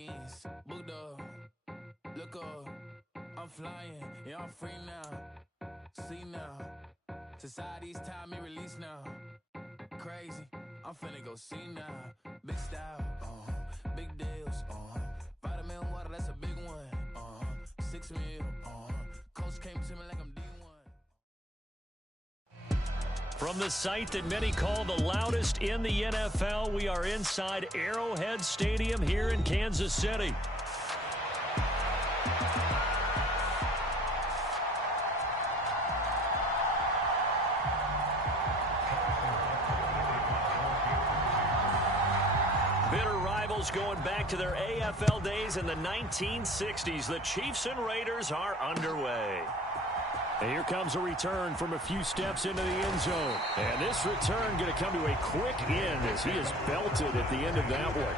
Aliens, booked up, look up, I'm flying, yeah, I'm free now. See now, society's time me release now. Crazy, I'm finna go see now. Big style, big deals, vitamin water, that's a big one. 6 mil, coach came to me like I'm D1. From the site that many call the loudest in the NFL, we are inside Arrowhead Stadium here in Kansas City. Bitter rivals going back to their AFL days in the 1960s. The Chiefs and Raiders are underway. And here comes a return from a few steps into the end zone. And this return going to come to a quick end as he is belted at the end of that one.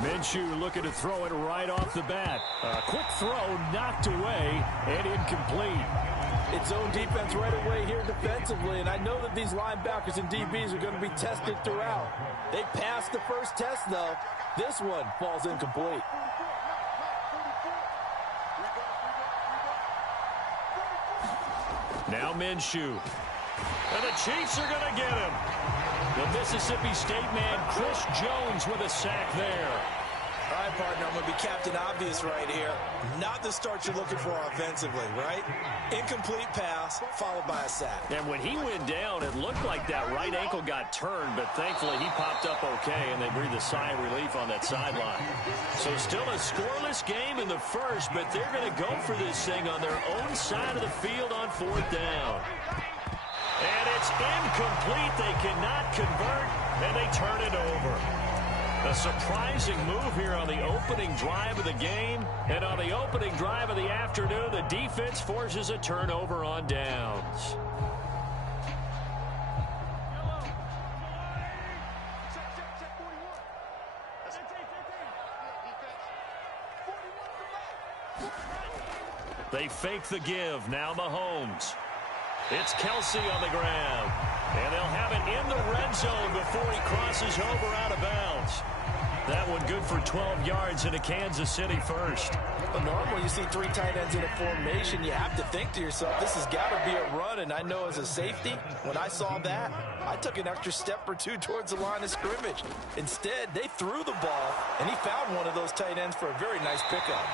Minshew looking to throw it right off the bat. A quick throw knocked away and incomplete. It's zone defense right away here defensively, and I know that these linebackers and DBs are going to be tested throughout. They passed the first test, though. This one falls incomplete. Now Minshew. And the Chiefs are going to get him. The Mississippi State man, Chris Jones, with a sack there. All right, partner, I'm going to be Captain Obvious right here. Not the start you're looking for offensively, right? Incomplete pass, followed by a sack. And when he went down, it looked like that right ankle got turned, but thankfully he popped up okay, and they breathed a sigh of relief on that sideline. So still a scoreless game in the first, but they're going to go for this thing on their own side of the field on 4th down. And it's incomplete. They cannot convert, and they turn it over. A surprising move here on the opening drive of the game. And on the opening drive of the afternoon, the defense forces a turnover on downs. They fake the give. Now Mahomes. It's Kelsey on the ground. And they'll have it in the red zone before he crosses over out of bounds. That one good for 12 yards into Kansas City first. But normally you see 3 tight ends in a formation, you have to think to yourself, this has got to be a run. And I know as a safety, when I saw that, I took an extra step or 2 towards the line of scrimmage. Instead, they threw the ball, and he found one of those tight ends for a very nice pickup.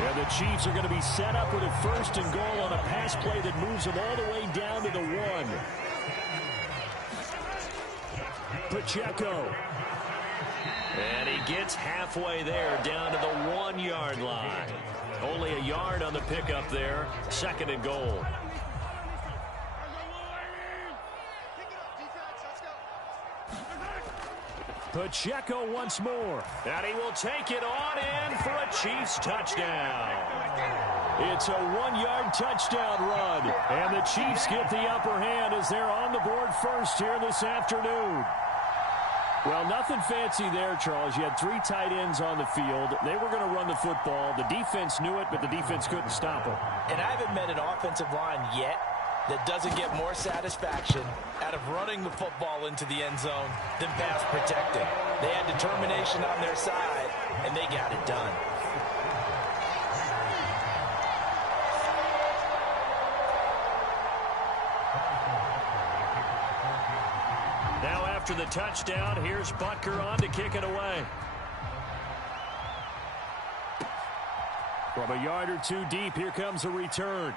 And the Chiefs are going to be set up with a 1st and goal on a pass play that moves them all the way down to the 1. Pacheco. And he gets halfway there, down to the 1-yard line. Only a yard on the pickup there. 2nd and goal. Pacheco once more. And he will take it on in for a Chiefs touchdown. It's a 1-yard touchdown run. And the Chiefs get the upper hand as they're on the board first here this afternoon. Well, nothing fancy there, Charles. You had 3 tight ends on the field. They were going to run the football. The defense knew it, but the defense couldn't stop them. And I haven't met an offensive line yet that doesn't get more satisfaction out of running the football into the end zone than pass protecting. They had determination on their side, and they got it done. Now after the touchdown, here's Butker on to kick it away. From a yard or 2 deep, here comes a return.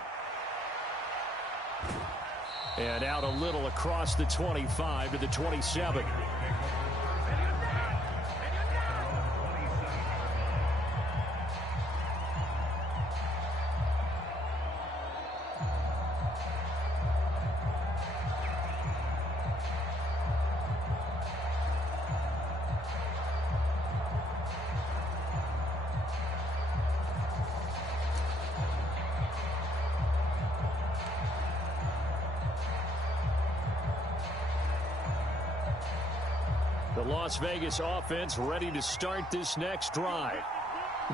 And out a little across the 25 to the 27. The Las Vegas offense ready to start this next drive.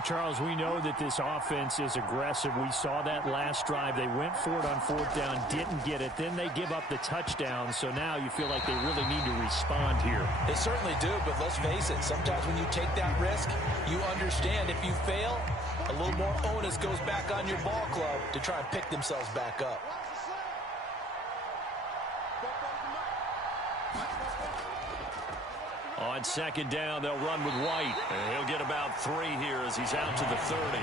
Charles, we know that this offense is aggressive. We saw that last drive. They went for it on 4th down, didn't get it. Then they give up the touchdown. So now you feel like they really need to respond here. They certainly do, but let's face it. Sometimes when you take that risk, you understand if you fail, a little more onus goes back on your ball club to try and pick themselves back up. On 2nd down, they'll run with White. And he'll get about 3 here as he's out to the 30.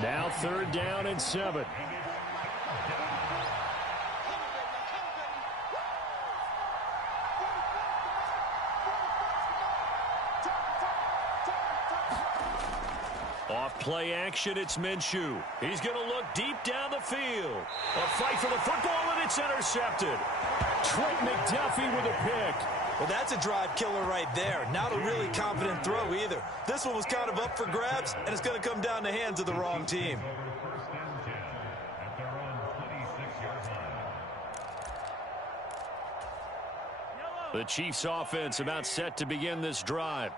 Now 3rd down and 7. Off play action, it's Minshew. He's going to look deep down the field. A fight for the football, and it's intercepted. Trent McDuffie with a pick. Well, that's a drive killer right there. Not a really confident throw either. This one was kind of up for grabs, and it's going to come down the hands of the wrong team. The Chiefs offense about set to begin this drive.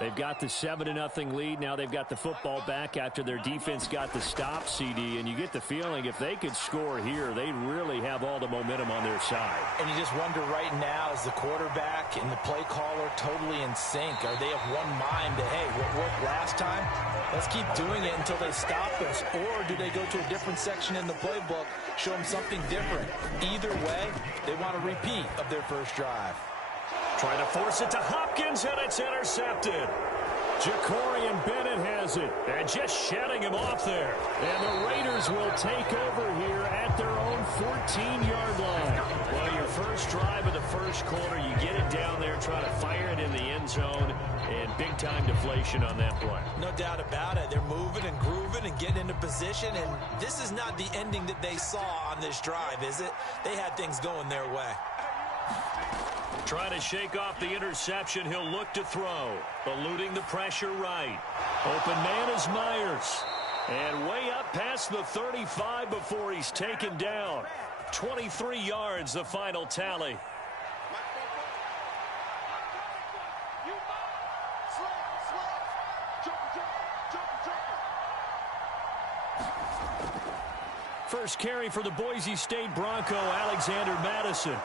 They've got the 7-0 lead. Now they've got the football back after their defense got the stop, CD. And you get the feeling if they could score here, they really have all the momentum on their side. And you just wonder right now, is the quarterback and the play caller totally in sync? Are they of one mind that, hey, what worked last time? Let's keep doing it until they stop us. Or do they go to a different section in the playbook, show them something different? Either way, they want a repeat of their first drive. Trying to force it to Hopkins, and it's intercepted. Jacorian Bennett has it. And just shedding him off there. And the Raiders will take over here at their own 14-yard line. Well, your first drive of the first quarter, you get it down there, try to fire it in the end zone, and big-time deflation on that play. No doubt about it. They're moving and grooving and getting into position, and this is not the ending that they saw on this drive, is it? They had things going their way. Trying to shake off the interception. He'll look to throw. Eluding the pressure right. Open man is Myers. And way up past the 35 before he's taken down. 23 yards, the final tally. First carry for the Boise State Bronco, Alexander Madison.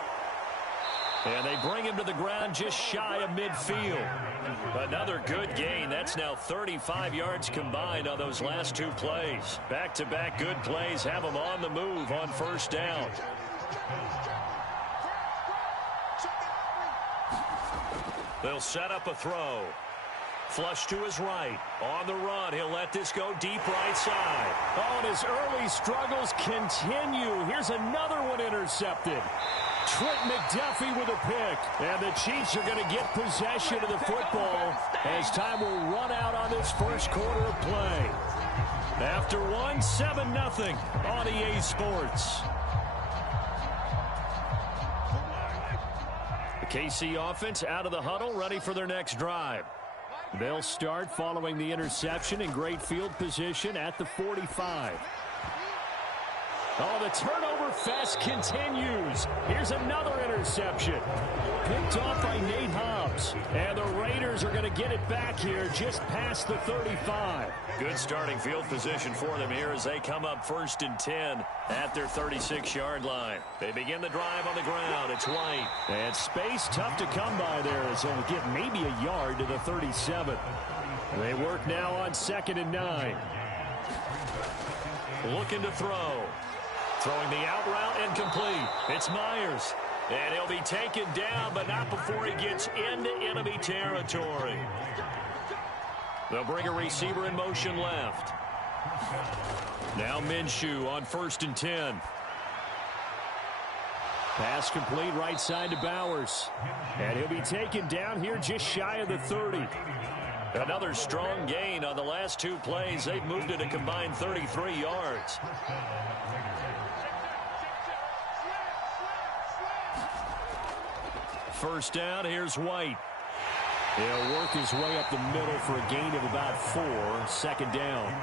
And they bring him to the ground just shy of midfield. Another good gain. That's now 35 yards combined on those last 2 plays. Back-to-back good plays have him on the move on first down. They'll set up a throw. Flush to his right. On the run, he'll let this go deep right side. Oh, and his early struggles continue. Here's another one intercepted. Trent McDuffie with a pick. And the Chiefs are going to get possession of the football as time will run out on this first quarter of play. After 7-0 on EA Sports. The KC offense out of the huddle, ready for their next drive. They'll start following the interception in great field position at the 45. Oh, the turnover fest continues. Here's another interception. Picked off by Nate Hobbs. And the Raiders are going to get it back here just past the 35. Good starting field position for them here as they come up 1st and 10 at their 36-yard line. They begin the drive on the ground. It's White. And space tough to come by there as they'll get maybe a yard to the 37. They work now on 2nd and 9. Looking to throw. Throwing the out route incomplete. It's Myers. And he'll be taken down, but not before he gets into enemy territory. They'll bring a receiver in motion left. Now Minshew on 1st and 10. Pass complete right side to Bowers. And he'll be taken down here just shy of the 30. Another strong gain on the last 2 plays. They've moved it a combined 33 yards. First down, here's White. He'll work his way up the middle for a gain of about 4. 2nd down.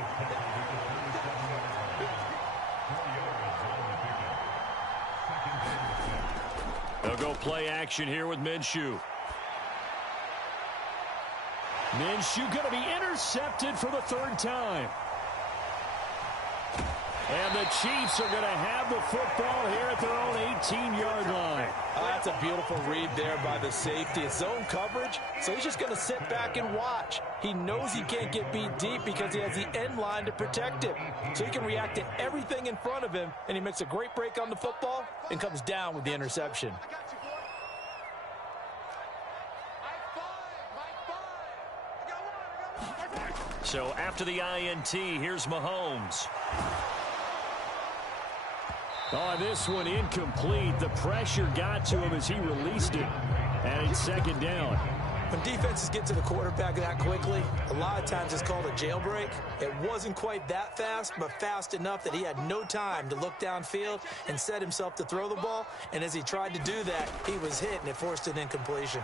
They'll go play action here with Minshew. Minshew going to be intercepted for the third time. And the Chiefs are going to have the football here at their own 18-yard line. That's a beautiful read there by the safety. It's zone coverage, so he's just going to sit back and watch. He knows he can't get beat deep because he has the end line to protect him. So he can react to everything in front of him, and he makes a great break on the football and comes down with the interception. So after the INT, here's Mahomes. Oh, this one incomplete. The pressure got to him as he released it. And it's second down. When defenses get to the quarterback that quickly, a lot of times it's called a jailbreak. It wasn't quite that fast, but fast enough that he had no time to look downfield and set himself to throw the ball. And as he tried to do that, he was hit, and it forced an incompletion.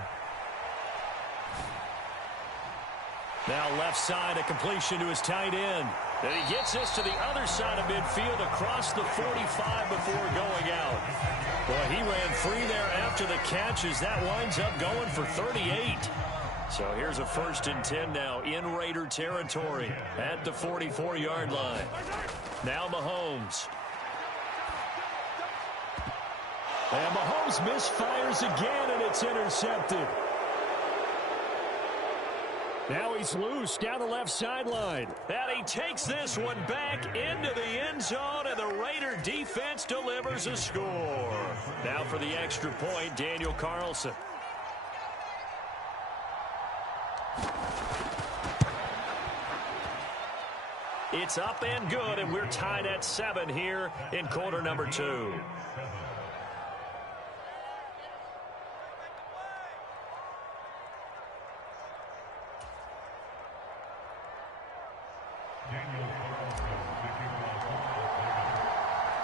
Now left side, a completion to his tight end. And he gets this to the other side of midfield across the 45 before going out. Boy, he ran free there after the catch as that winds up going for 38. So here's a 1st and 10 now in Raider territory at the 44-yard line. Now Mahomes. And Mahomes misfires again, and it's intercepted. Now he's loose down the left sideline. And he takes this one back into the end zone, and the Raider defense delivers a score. Now for the extra point, Daniel Carlson. It's up and good, and we're tied at 7 here in quarter number 2.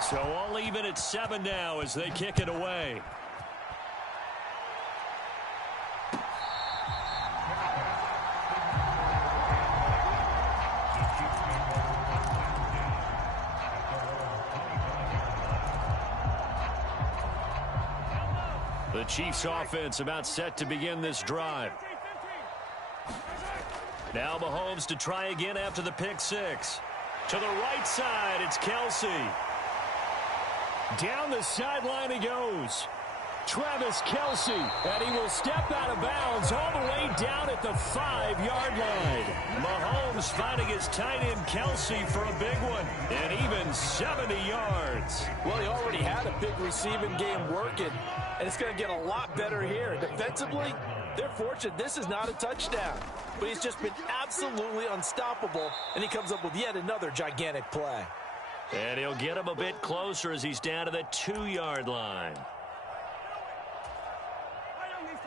So all even at 7 now as they kick it away. The Chiefs offense about set to begin this drive. Now Mahomes to try again after the pick six. To the right side, it's Kelsey. Down the sideline he goes. Travis Kelsey, and he will step out of bounds all the way down at the 5-yard line. Mahomes finding his tight end Kelsey for a big one, and even 70 yards. Well, he already had a big receiving game working, and it's going to get a lot better here. Defensively, they're fortunate this is not a touchdown, but he's just been absolutely unstoppable, and he comes up with yet another gigantic play. And he'll get him a bit closer as he's down to the 2-yard line.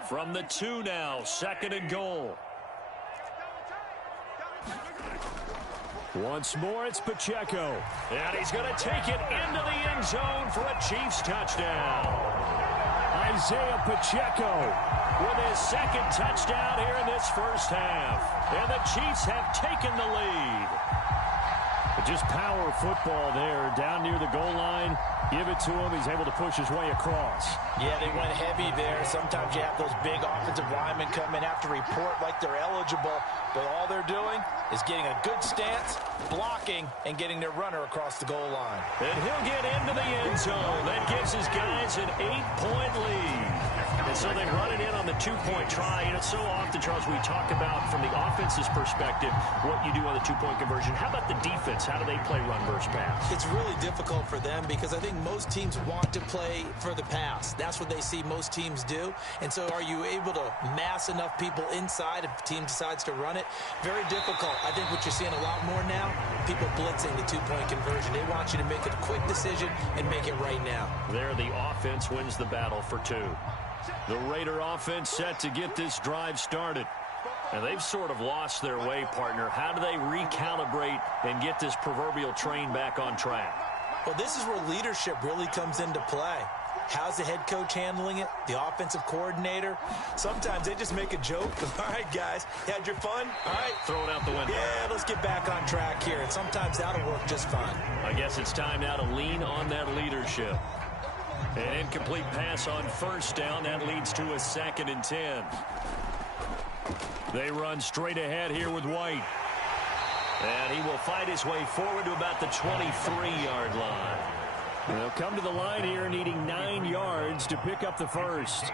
From the 2 now, 2nd and goal. Once more, it's Pacheco. And he's going to take it into the end zone for a Chiefs touchdown. Isaiah Pacheco with his 2nd touchdown here in this first half. And the Chiefs have taken the lead. Just power football there, down near the goal line. Give it to him. He's able to push his way across. Yeah, they went heavy there. Sometimes you have those big offensive linemen come in after report like they're eligible, but all they're doing is getting a good stance, blocking, and getting their runner across the goal line. And he'll get into the end zone. That gives his guys an 8-point lead. And so they run it in on the 2-point try. You know, so often, Charles, we talk about from the offense's perspective what you do on the 2-point conversion. How about the defense? How do they play run versus pass? It's really difficult for them because I think most teams want to play for the pass. That's what they see most teams do. And so are you able to mass enough people inside if the team decides to run it? Very difficult. I think what you're seeing a lot more now, people blitzing the 2-point conversion. They want you to make a quick decision and make it right now. There, the offense wins the battle for 2. The Raider offense set to get this drive started. And they've sort of lost their way, partner. How do they recalibrate and get this proverbial train back on track? Well, this is where leadership really comes into play. How's the head coach handling it? The offensive coordinator? Sometimes they just make a joke. All right, guys, had your fun? All right. Throw it out the window. Yeah, let's get back on track here. And sometimes that'll work just fine. I guess it's time now to lean on that leadership. An incomplete pass on first down. That leads to a 2nd and 10. They run straight ahead here with White. And he will fight his way forward to about the 23-yard line. They'll come to the line here needing 9 yards to pick up the first.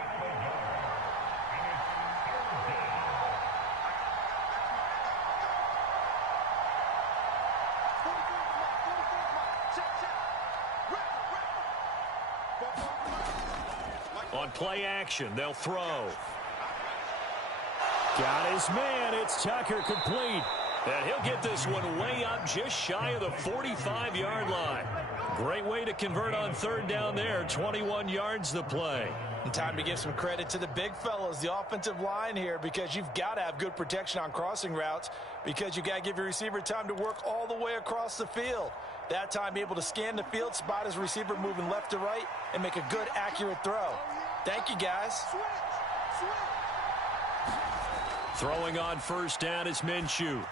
On play action, they'll throw. Got his man. It's Tucker, complete. And he'll get this one way up just shy of the 45-yard line. Great way to convert on 3rd down there. 21 yards the play. And time to give some credit to the big fellas, the offensive line here, because you've got to have good protection on crossing routes, because you got to give your receiver time to work all the way across the field. That time, be able to scan the field, spot his receiver moving left to right, and make a good, accurate throw. Thank you, guys. Throwing on 1st down is Minshew.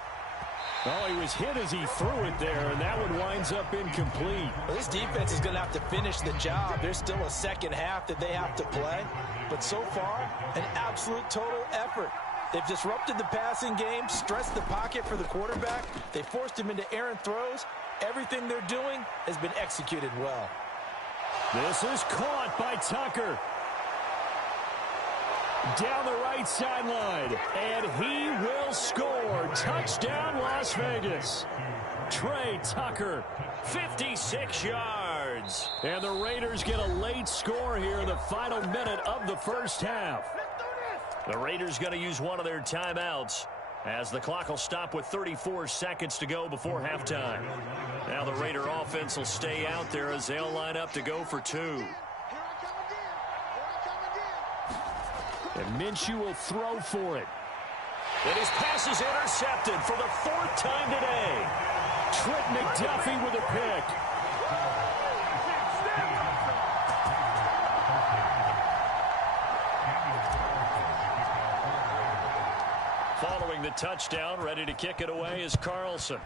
Oh, he was hit as he threw it there, and that one winds up incomplete. Well, this defense is going to have to finish the job. There's still a second half that they have to play. But so far, an absolute total effort. They've disrupted the passing game, stressed the pocket for the quarterback. They forced him into errant throws. Everything they're doing has been executed well. This is caught by Tucker. Down the right sideline, and he will score. Touchdown, Las Vegas. Trey Tucker, 56 yards. And the Raiders get a late score here in the final minute of the first half. The Raiders going to use one of their timeouts as the clock will stop with 34 seconds to go before halftime. Now the Raider offense will stay out there as they'll line up to go for 2. And Minshew will throw for it. And his pass is intercepted for the 4th time today. Trent McDuffie with a pick. Following the touchdown, ready to kick it away is Carlson.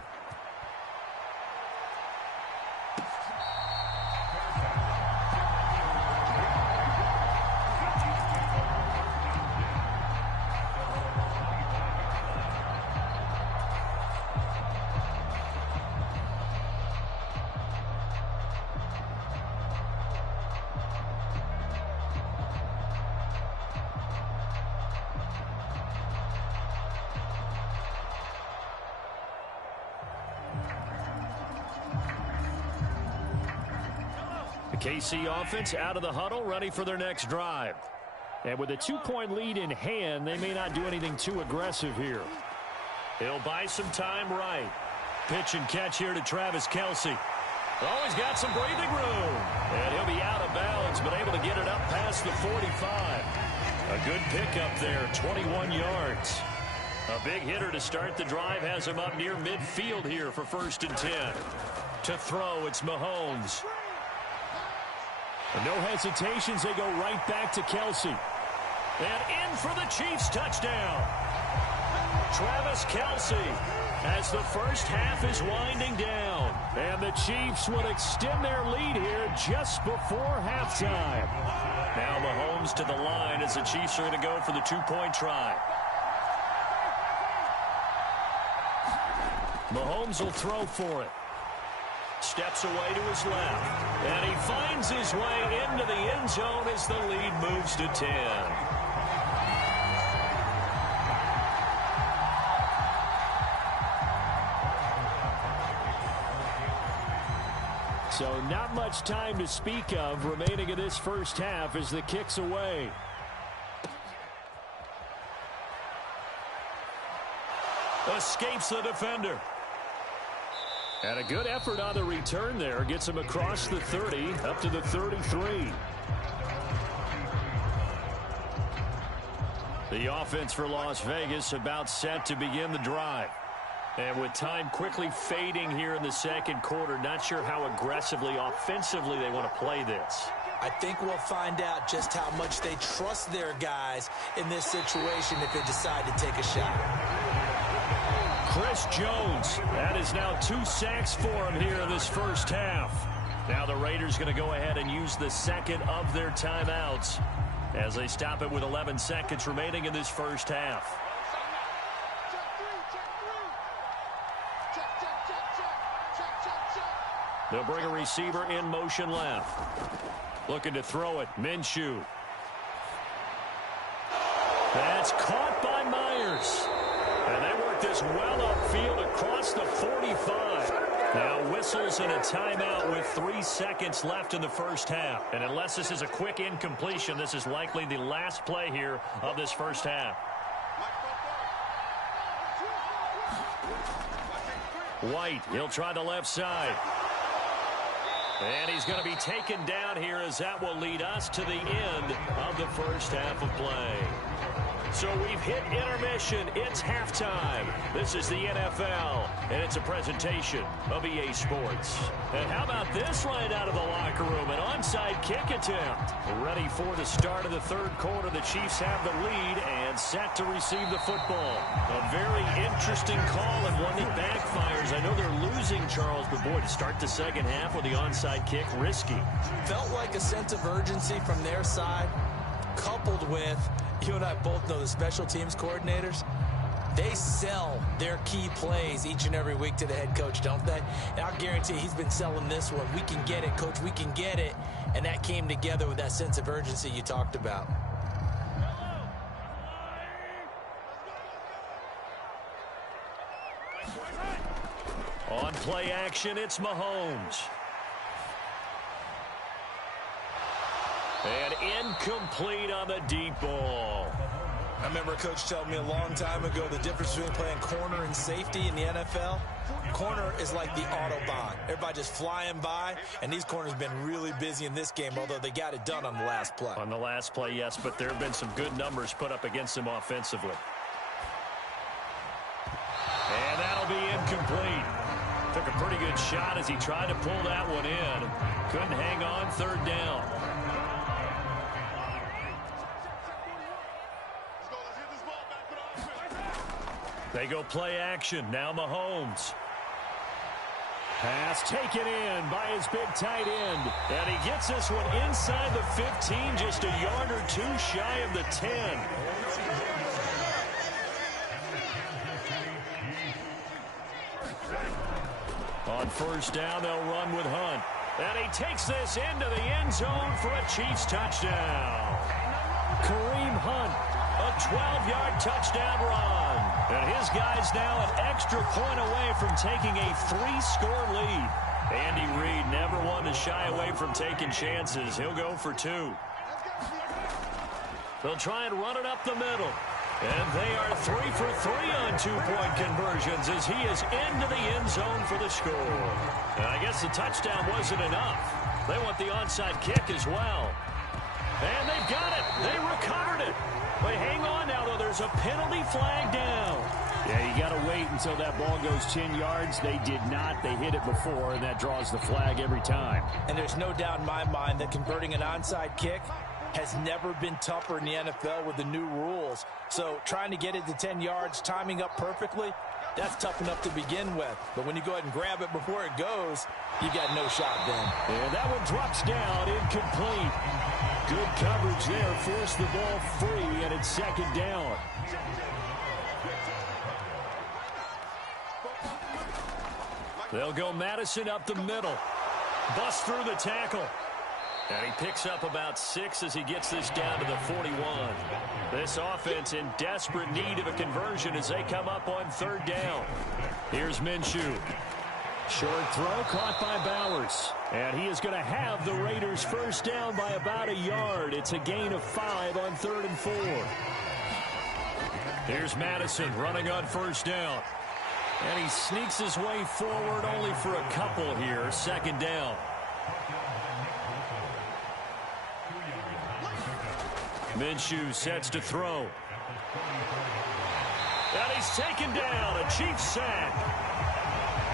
KC offense out of the huddle, ready for their next drive. And with a 2-point lead in hand, they may not do anything too aggressive here. He'll buy some time right. Pitch and catch here to Travis Kelce. Oh, he's got some breathing room. And he'll be out of bounds, but able to get it up past the 45. A good pickup there, 21 yards. A big hitter to start the drive has him up near midfield here for 1st and 10. To throw, it's Mahomes. And no hesitations, they go right back to Kelce. And in for the Chiefs touchdown. Travis Kelce as the first half is winding down. And the Chiefs would extend their lead here just before halftime. Now Mahomes to the line as the Chiefs are going to go for the 2-point try. Mahomes will throw for it. Steps away to his left. And he finds his way into the end zone as the lead moves to 10. So not much time to speak of remaining in this first half as the kick's away. Escapes the defender. And a good effort on the return there. Gets him across the 30, up to the 33. The offense for Las Vegas about set to begin the drive. And with time quickly fading here in the second quarter, not sure how aggressively, offensively they want to play this. I think we'll find out just how much they trust their guys in this situation if they decide to take a shot. Chris Jones, that is now 2 sacks for him here in this first half. Now the Raiders going to go ahead and use the second of their timeouts as they stop it with 11 seconds remaining in this first half. They'll bring a receiver in motion left. Looking to throw it. Minshew. That's caught by Myers. And they work this well upfield across the 45. Now whistles and a timeout with 3 seconds left in the first half. And unless this is a quick incompletion, this is likely the last play here of this first half. White, he'll try the left side. And he's going to be taken down here as that will lead us to the end of the first half of play. So we've hit intermission. It's halftime. This is the NFL, and it's a presentation of EA Sports. And how about this right out of the locker room? An onside kick attempt. Ready for the start of the third quarter. The Chiefs have the lead and set to receive the football. A very interesting call and one that backfires. I know they're losing, Charles, but boy, to start the second half with the onside kick, risky. Felt like a sense of urgency from their side, coupled with, you and I both know the special teams coordinators, they sell their key plays each and every week to the head coach, don't they? And I'll guarantee he's been selling this one. We can get it, coach, we can get it. And that came together with that sense of urgency you talked about. On play action, it's Mahomes. And incomplete on the deep ball. I remember a coach telling me a long time ago the difference between playing corner and safety in the NFL. Corner is like the Autobahn. Everybody just flying by, and these corners have been really busy in this game, although they got it done on the last play. On the last play, yes, but there have been some good numbers put up against him offensively. And that'll be incomplete. Took a pretty good shot as he tried to pull that one in. Couldn't hang on, third down. They go play action. Now Mahomes. Pass taken in by his big tight end. And he gets this one inside the 15, just a yard or two shy of the 10. On first down, they'll run with Hunt. And he takes this into the end zone for a Chiefs touchdown. Kareem Hunt, a 12-yard touchdown run. And his guys now an extra point away from taking a 3-score lead. Andy Reid never one to shy away from taking chances. He'll go for 2. They'll try and run it up the middle. And they are 3 for 3 on 2-point conversions as he is into the end zone for the score. And I guess the touchdown wasn't enough. They want the onside kick as well. And they've got it. They recovered it. But hang on now, though. There's a penalty flag down. Yeah, you got to wait until that ball goes 10 yards. They did not. They hit it before, and that draws the flag every time. And there's no doubt in my mind that converting an onside kick has never been tougher in the NFL with the new rules. So trying to get it to 10 yards, timing up perfectly, that's tough enough to begin with. But when you go ahead and grab it before it goes, you got no shot then. And that one drops down, incomplete. Good coverage there, forced the ball free, and it's second down. They'll go Madison up the middle. Bust through the tackle. And he picks up about 6 as he gets this down to the 41. This offense in desperate need of a conversion as they come up on third down. Here's Minshew. Short throw caught by Bowers. And he is going to have the Raiders first down by about a yard. It's a gain of 5 on 3rd and 4. Here's Madison running on first down. And he sneaks his way forward only for a couple here. Second down. Minshew sets to throw. And he's taken down. A Chiefs sack.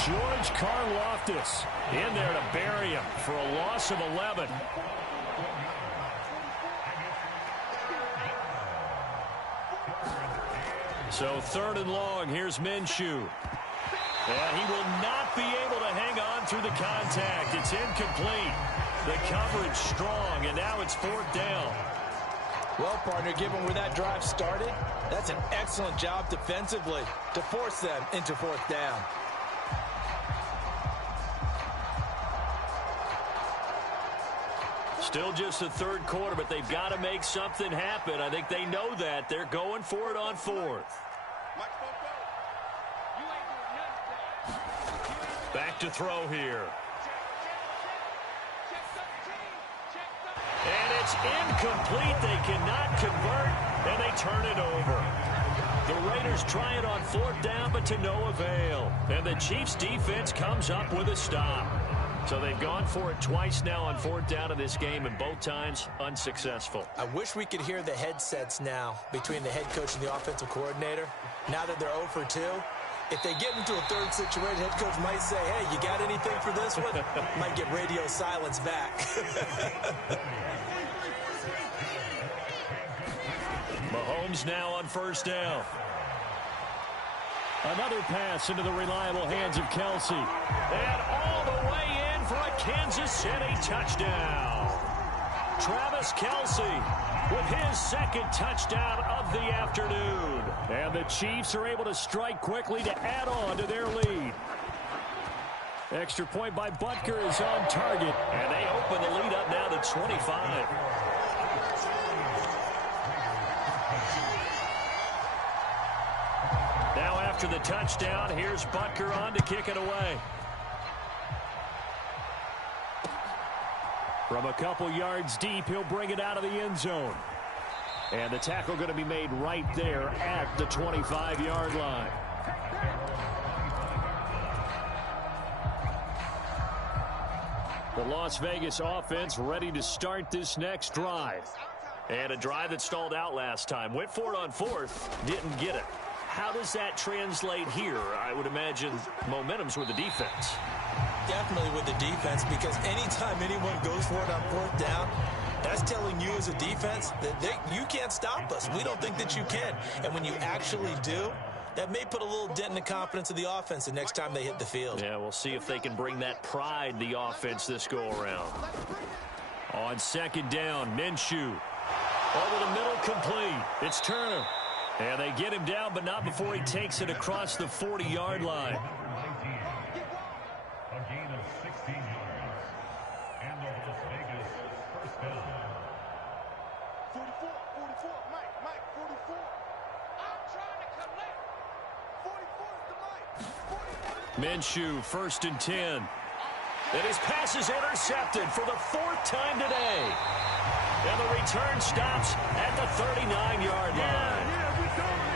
George Karlaftis in there to bury him for a loss of 11. So 3rd and long. Here's Minshew. And he will not be able to hang on through the contact. It's incomplete. The coverage strong, and now it's 4th down. Well, partner, given where that drive started, that's an excellent job defensively to force them into 4th down. Still just the 3rd quarter, but they've got to make something happen. I think they know that. They're going for it on 4th. Back to throw here. And it's incomplete. They cannot convert, and they turn it over. The Raiders try it on 4th down, but to no avail. And the Chiefs' defense comes up with a stop. So they've gone for it twice now on 4th down in this game, and both times unsuccessful. I wish we could hear the headsets now between the head coach and the offensive coordinator. Now that they're 0 for 2, if they get into a 3rd situation, head coach might say, hey, you got anything for this one? Might get radio silence back. Mahomes now on 1st down. Another pass into the reliable hands of Kelsey. And all the way in for a Kansas City touchdown. Travis Kelsey with his 2nd touchdown of the afternoon. And the Chiefs are able to strike quickly to add on to their lead. Extra point by Butker is on target. And they open the lead up now to 25. Now after the touchdown, here's Butker on to kick it away. From a couple yards deep, he'll bring it out of the end zone. And the tackle going to be made right there at the 25-yard line. The Las Vegas offense ready to start this next drive. And a drive that stalled out last time. Went for it on 4th, didn't get it. How does that translate here? I would imagine momentum's with the defense. Definitely with the defense, because anytime anyone goes for it on 4th down, that's telling you as a defense that you can't stop us. We don't think that you can. And when you actually do, that may put a little dent in the confidence of the offense the next time they hit the field. Yeah, we'll see if they can bring that pride, the offense, this go-around. On 2nd down, Minshew. Over the middle, complete. It's Turner. And they get him down, but not before he takes it across the 40-yard line. A gain of 16 yards. And the Las Vegas 1st down. 44, Mike, 44. I'm trying to collect. 44 is the Mike. Minshew, 1st and 10. And his pass is intercepted for the 4th time today. And the return stops at the 39-yard line.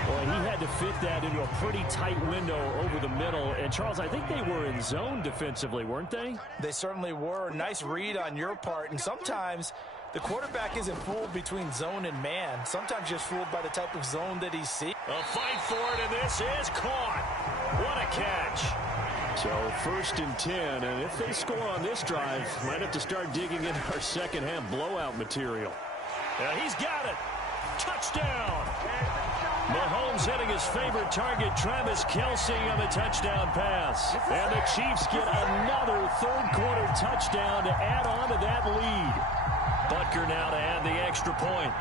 Well, he had to fit that into a pretty tight window over the middle. And, Charles, I think they were in zone defensively, weren't they? They certainly were. Nice read on your part. And sometimes the quarterback isn't fooled between zone and man. Sometimes just fooled by the type of zone that he sees. A fight for it, and this is caught. What a catch. So 1st and 10, and if they score on this drive, might have to start digging into our second-half blowout material. Yeah, he's got it. Touchdown. Mahomes hitting his favorite target, Travis Kelsey, on the touchdown pass. And the Chiefs get another 3rd quarter touchdown to add on to that lead. Butker now to add the extra point.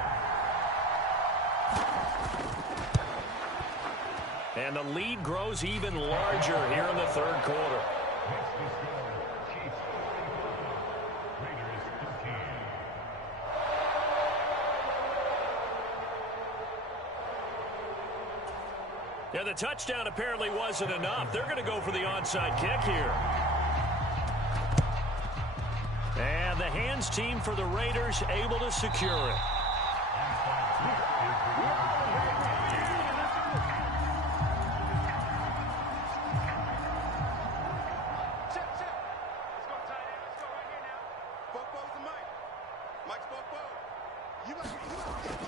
And the lead grows even larger here in the 3rd quarter. Yeah, the touchdown apparently wasn't enough. They're going to go for the onside kick here. And the hands team for the Raiders able to secure it.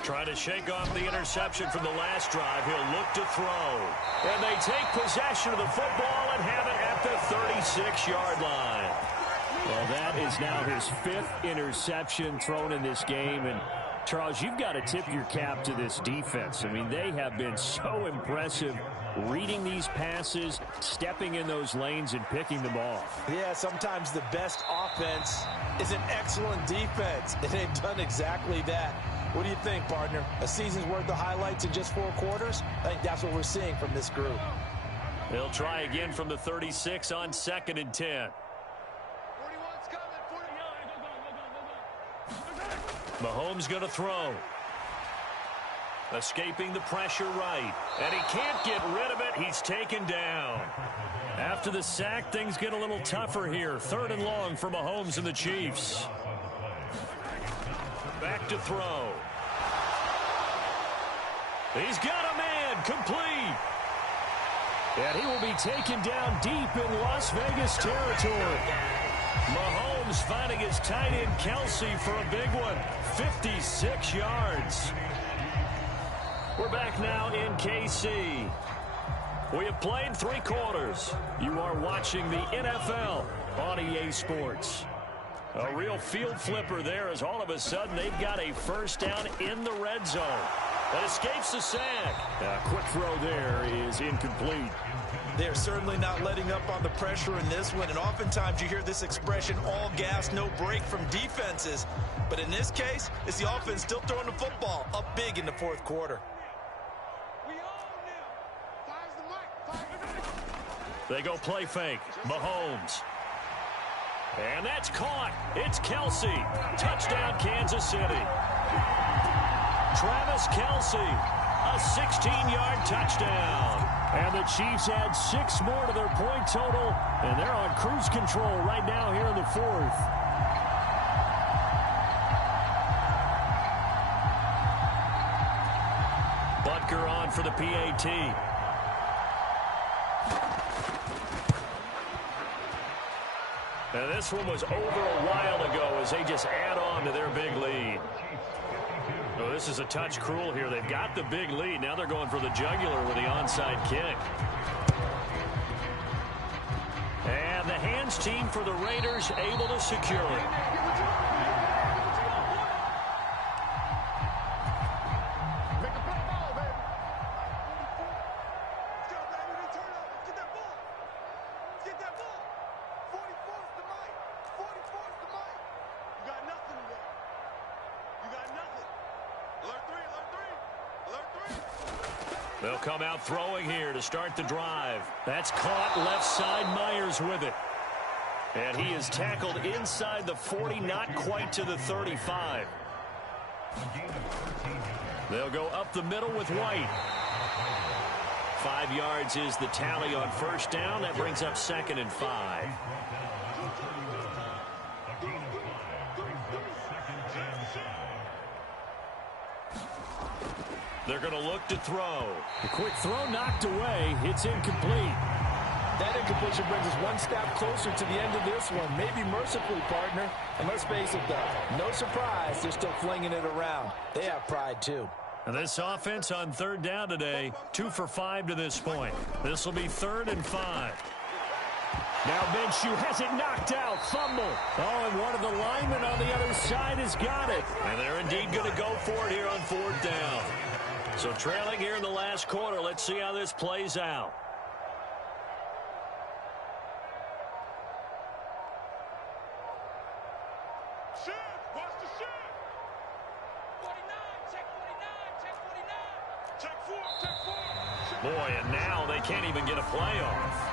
Trying to shake off the interception from the last drive. He'll look to throw. And they take possession of the football and have it at the 36-yard line. Well, that is now his 5th interception thrown in this game. And Charles, you've got to tip your cap to this defense. I mean, they have been so impressive reading these passes, stepping in those lanes, and picking them off. Yeah, sometimes the best offense is an excellent defense, and they've done exactly that. What do you think, partner? A season's worth of highlights in just 4 quarters? I think that's what we're seeing from this group. They'll try again from the 36 on 2nd and 10. 41's coming. 40. Mahomes going to throw. Escaping the pressure right. And he can't get rid of it. He's taken down. After the sack, things get a little tougher here. 3rd and long for Mahomes and the Chiefs. Back to throw. He's got a man. Complete. And he will be taken down deep in Las Vegas territory. Mahomes finding his tight end Kelsey for a big one. 56 yards. We're back now in KC. We have played 3 quarters. You are watching the NFL on EA Sports. A real field flipper there as all of a sudden they've got a first down in the red zone. That escapes the sack. A quick throw there is incomplete. They're certainly not letting up on the pressure in this one, and oftentimes you hear this expression, all gas, no break from defenses. But in this case, it's the offense still throwing the football up big in the 4th quarter. We own them. Fires the mic. They go play fake. Mahomes. And that's caught. It's Kelsey. Touchdown, Kansas City. Travis Kelsey, a 16-yard touchdown. And the Chiefs add 6 more to their point total, and they're on cruise control right now here in the 4th. Butker on for the PAT. Now this one was over a while ago as they just add on to their big lead. Oh, this is a touch cruel here. They've got the big lead. Now they're going for the jugular with the onside kick. And the hands team for the Raiders able to secure it. They'll come out throwing here to start the drive. That's caught left side. Myers with it. And he is tackled inside the 40, not quite to the 35. They'll go up the middle with White. 5 yards is the tally on first down. That brings up 2nd and 5. They're going to look to throw. The quick throw knocked away. It's incomplete. That incompletion brings us one step closer to the end of this one. Maybe mercifully, partner. And let's face it, though, no surprise, they're still flinging it around. They have pride, too. And this offense on 3rd down today, 2 for 5 to this point. This will be 3rd and 5. Now Minshew has it knocked out. Fumble. Oh, and one of the linemen on the other side has got it. And they're indeed going to go for it here on 4th down. So trailing here in the last quarter. Let's see how this plays out. Shift. Watch the shift. 49. Check 49. Check 49. Check 4. Check 4. Boy, and now they can't even get a play off.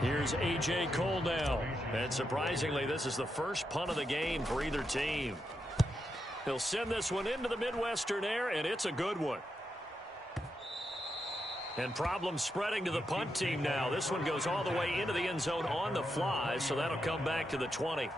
Here's A.J. Cole now. And surprisingly, this is the first punt of the game for either team. He'll send this one into the Midwestern air, and it's a good one. And problems spreading to the punt team now. This one goes all the way into the end zone on the fly, so that'll come back to the 20.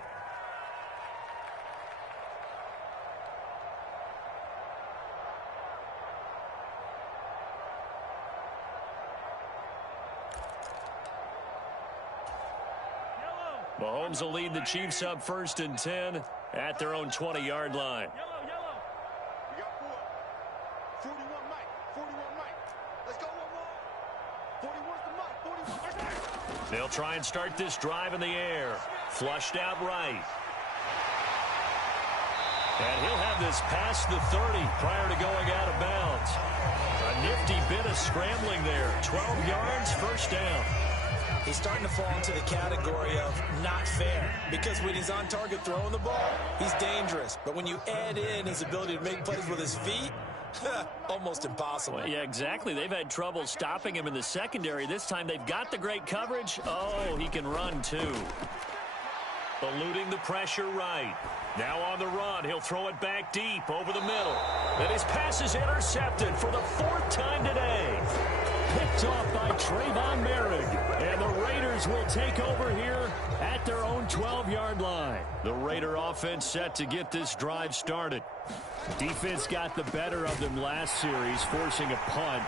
Mahomes will lead the Chiefs up 1st and 10 at their own 20-yard line. We got 4. 41. They'll try and start this drive in the air. Flushed out right. And he'll have this past the 30 prior to going out of bounds. A nifty bit of scrambling there. 12 yards, first down. He's starting to fall into the category of not fair, because when he's on target throwing the ball, he's dangerous. But when you add in his ability to make plays with his feet, almost impossible. Well, yeah, exactly. They've had trouble stopping him in the secondary. This time they've got the great coverage. Oh, he can run too. Eluding the pressure right. Now on the run, he'll throw it back deep over the middle. And his pass is intercepted for the 4th time today. Picked off by Trayvon Merrick. And the Raiders will take over here at their own 12-yard line. The Raider offense set to get this drive started. Defense got the better of them last series, forcing a punt.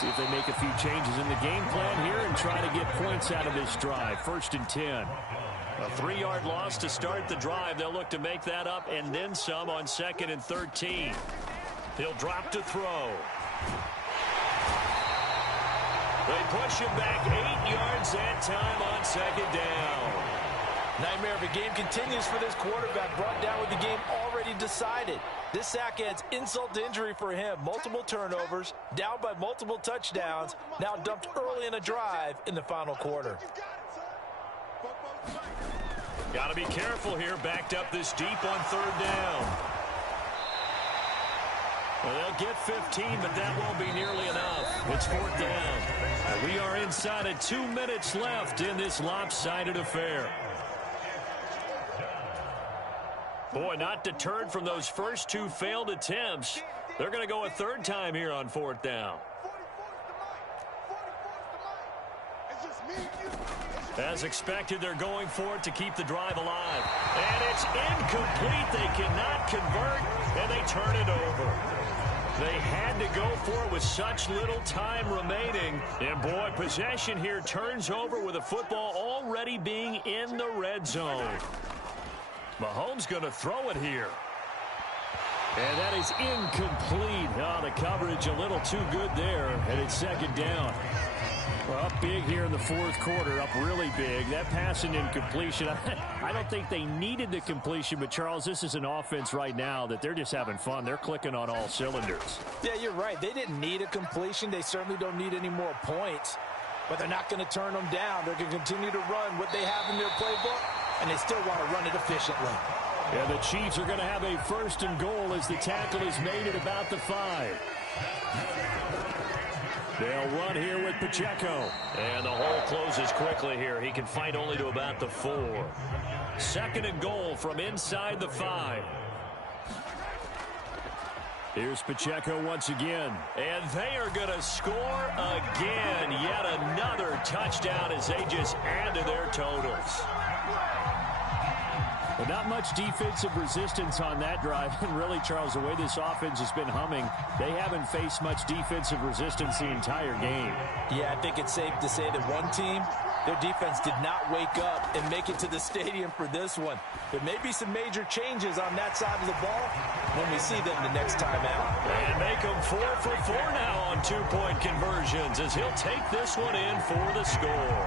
See if they make a few changes in the game plan here and try to get points out of this drive. 1st and 10. A 3-yard loss to start the drive. They'll look to make that up and then some on 2nd and 13. He'll drop to throw. They push him back 8 yards that time on 2nd down. Nightmare of a game continues for this quarterback, brought down with the game already decided. This sack adds insult to injury for him. Multiple turnovers, down by multiple touchdowns, now dumped early in a drive in the final quarter. Got to be careful here, backed up this deep on 3rd down. Well, they'll get 15, but that won't be nearly enough. It's 4th down. And we are inside of 2 minutes left in this lopsided affair. Boy, not deterred from those first 2 failed attempts. They're going to go a 3rd time here on 4th down. As expected, they're going for it to keep the drive alive. And it's incomplete. They cannot convert, and they turn it over. They had to go for it with such little time remaining. And, boy, possession here turns over with the football already being in the red zone. Mahomes going to throw it here. And that is incomplete. Oh, the coverage a little too good there, and it's 2nd down. Well, up big here in the 4th quarter, up really big. That pass and incompletion, I don't think they needed the completion, but, Charles, this is an offense right now that they're just having fun. They're clicking on all cylinders. Yeah, you're right. They didn't need a completion. They certainly don't need any more points, but they're not going to turn them down. They're going to continue to run what they have in their playbook, and they still want to run it efficiently. Yeah, the Chiefs are going to have a 1st and goal as the tackle is made at about the 5. They'll run here with Pacheco. And the hole closes quickly here. He can fight only to about the 4. 2nd and goal from inside the 5. Here's Pacheco once again. And they are going to score again. Yet another touchdown as they just add to their totals. Well, not much defensive resistance on that drive. And really, Charles, the way this offense has been humming, they haven't faced much defensive resistance the entire game. Yeah, I think it's safe to say that one team, their defense did not wake up and make it to the stadium for this one. There may be some major changes on that side of the ball when we see them the next time out. And make them 4 for 4 now on 2-point conversions as he'll take this one in for the score.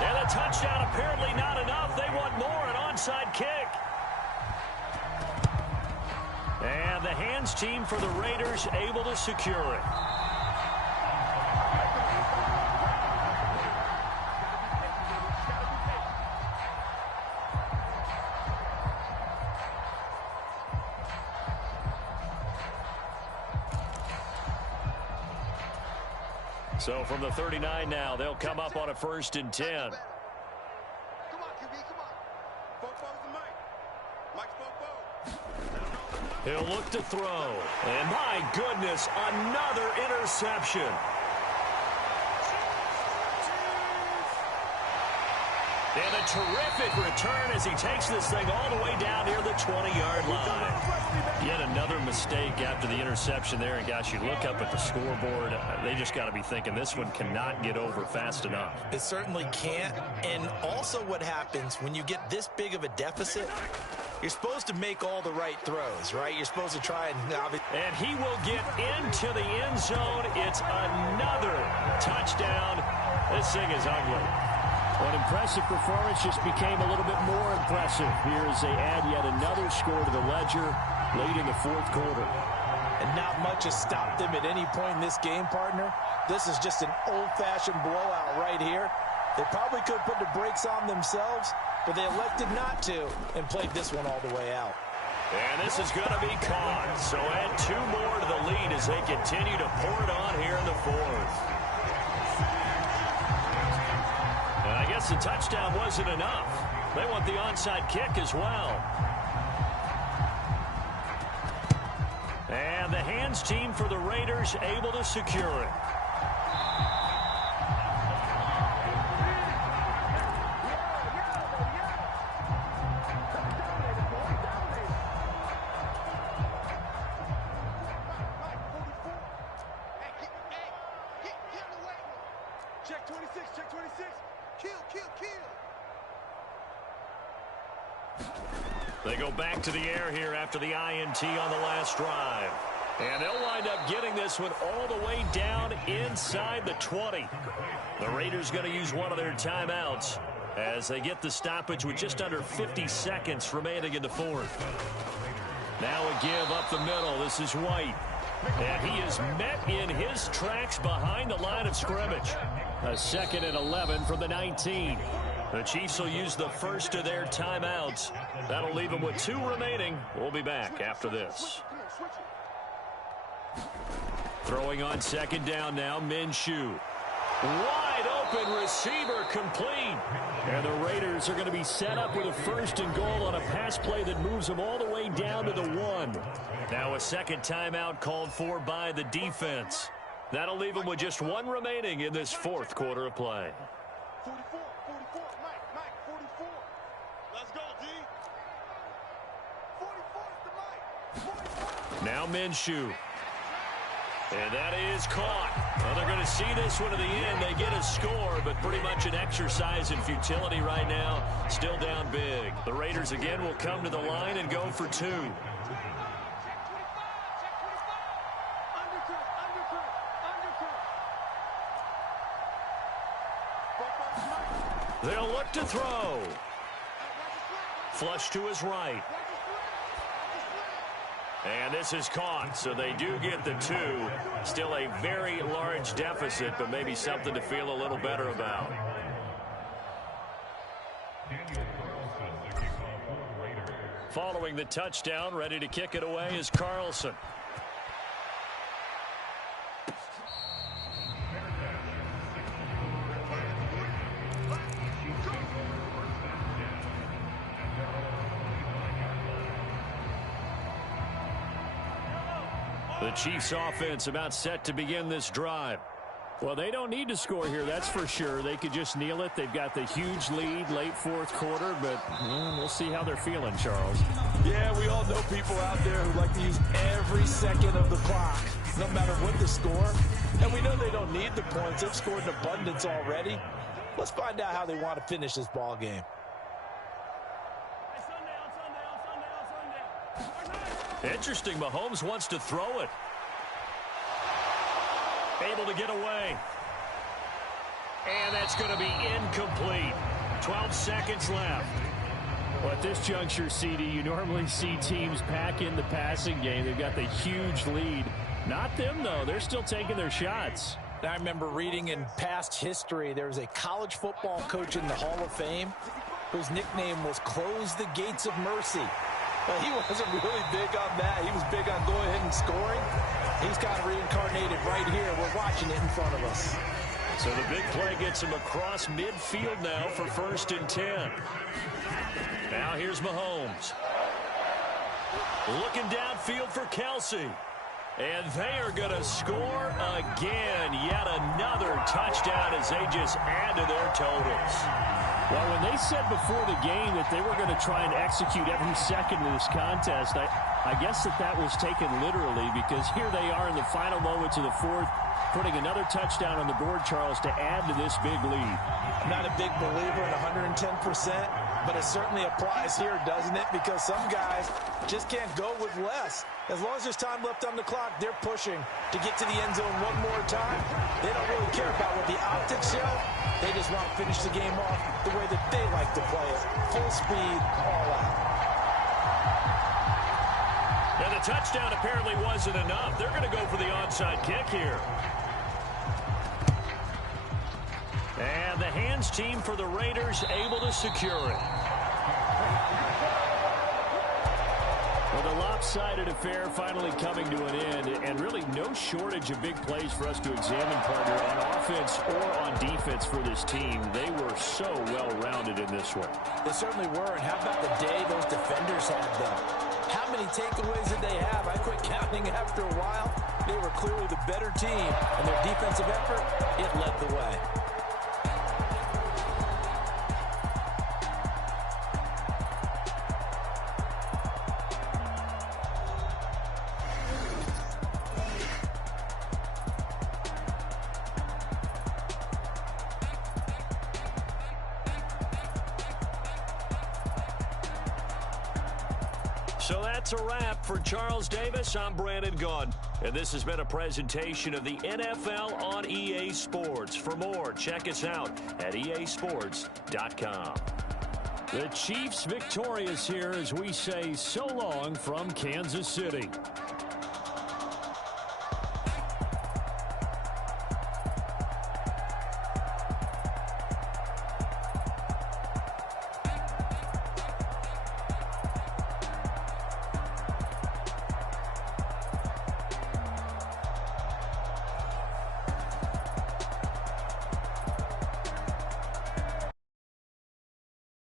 And a touchdown apparently not enough. They want more, an onside kick. And the hands team for the Raiders able to secure it. So from the 39 now, they'll come up on a 1st and 10. Come on, QB, come on. Bobo's the mic. Mike's Bobo. He'll look to throw. And my goodness, another interception. And a terrific return as he takes this thing all the way down near the 20-yard line. Yet another mistake after the interception there. And, gosh, you look up at the scoreboard. They just got to be thinking this one cannot get over fast enough. It certainly can't. And also what happens when you get this big of a deficit, you're supposed to make all the right throws, right? You're supposed to try and he will get into the end zone. It's another touchdown This thing is ugly. An impressive performance just became a little bit more impressive here as they add yet another score to the ledger late in the fourth quarter. And not much has stopped them at any point in this game, partner. This is just an old-fashioned blowout right here. They probably could put the brakes on themselves, but they elected not to and played this one all the way out. And this is going to be caught. So add 2 more to the lead as they continue to pour it on here in the fourth. And I guess the touchdown wasn't enough. They want the onside kick as well. And the hands team for the Raiders able to secure it. Check 26, check 26. Kill, kill, kill. They go back to the air here after the INT on the last drive. And they'll wind up getting this one all the way down inside the 20. The Raiders going to use one of their timeouts as they get the stoppage with just under 50 seconds remaining in the fourth. Now a give up the middle. This is White. And he is met in his tracks behind the line of scrimmage. A 2nd and 11 from the 19. The Chiefs will use the first of their timeouts. That'll leave them with 2 remaining. We'll be back after this. Throwing on 2nd down now, Minshew. Wide open receiver complete. And the Raiders are going to be set up with a 1st and goal on a pass play that moves them all the way down to the 1. Now a 2nd timeout called for by the defense. That'll leave them with just 1 remaining in this fourth quarter of play. 44, Mike, 44. Let's go, D. 44 is the Mike. 44. Now Minshew. And that is caught. Well, they're going to see this one to the end. They get a score, but pretty much an exercise in futility right now. Still down big. The Raiders again will come to the line and go for 2. They'll look to throw. Flush to his right. And this is caught, so they do get the 2. Still a very large deficit, but maybe something to feel a little better about. Following the touchdown, ready to kick it away is Carlson. The Chiefs offense about set to begin this drive. Well, they don't need to score here, that's for sure. They could just kneel it. They've got the huge lead late fourth quarter, but we'll see how they're feeling, Charles. Yeah, we all know people out there who like to use every second of the clock, no matter what the score. And we know they don't need the points. They've scored in abundance already. Let's find out how they want to finish this ball game. Interesting, Mahomes wants to throw it. Able to get away. And that's going to be incomplete. 12 seconds left. Well, at this juncture, CD, you normally see teams pack in the passing game. They've got the huge lead. Not them, though. They're still taking their shots. I remember reading in past history, there was a college football coach in the Hall of Fame whose nickname was Close the Gates of Mercy. Well, he wasn't really big on that. He was big on going ahead and scoring. He's kind of reincarnated right here. We're watching it in front of us. So the big play gets him across midfield now for 1st and 10. Now here's Mahomes. Looking downfield for Kelsey. And they are going to score again. Yet another touchdown as they just add to their totals. Well, when they said before the game that they were going to try and execute every second of this contest, I guess that was taken literally, because here they are in the final moments of the fourth, putting another touchdown on the board, Charles, to add to this big lead. I'm not a big believer in 110%, but it certainly applies here, doesn't it? Because some guys just can't go with less. As long as there's time left on the clock, they're pushing to get to the end zone one more time. They don't really care about what the optics show. They just want to finish the game off the way that they like to play it. Full speed, all out. And the touchdown apparently wasn't enough. They're going to go for the onside kick here. And the hands team for the Raiders able to secure it. Well, the lopsided affair finally coming to an end, and really no shortage of big plays for us to examine, partner, on offense or on defense for this team. They were so well-rounded in this one. They certainly were, and how about the day those defenders had, though? How many takeaways did they have? I quit counting after a while. They were clearly the better team, and their defensive effort, it led the way. So that's a wrap for Charles Davis. I'm Brandon Gaudin, and this has been a presentation of the NFL on EA Sports. For more, check us out at easports.com. The Chiefs victorious here as we say so long from Kansas City.